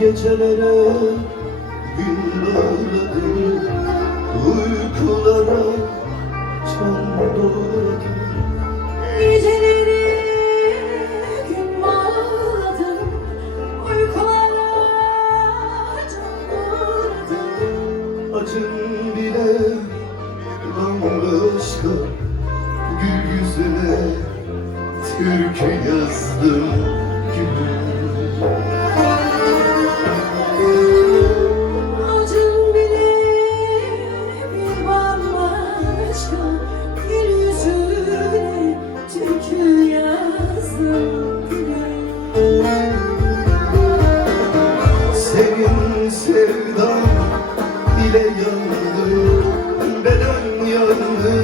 Gecelere gün bağladım, uykulara can doğradım. Gecelere gün bağladım, uykulara can doğradım. Acım bile bambaşka, gül yüzüne türkü yazdım gülüm. Acım bile bir bambaşka, gül yüzüne türkü yazdım gülüm. Senin sevdan ile yandım, beden yandı,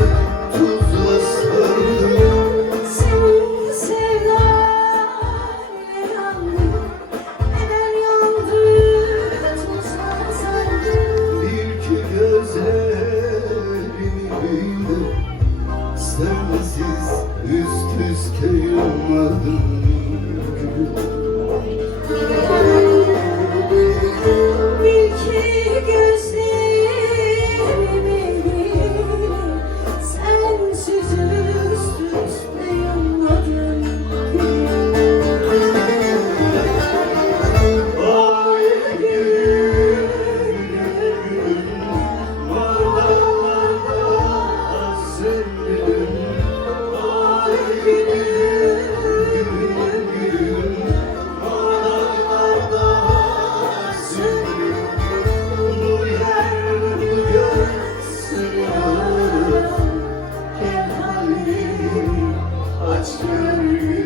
tuzla sardım. Senin sevdan ile yandım, neden yandı tuzla sardım. Bir ki gözlerimi büyüdü, sensiz üst üste yılmadım gülüm. Bil ki gözlerimi bile sensiz üst üste yummadım gülüm. Ay gülüm, gülüm, varlarda aksın gülüm. Ay gülüm, gülüm, gülüm, varlarda aksın gülüm. Bu yer, bu göz sığar, gel halimi aç gör.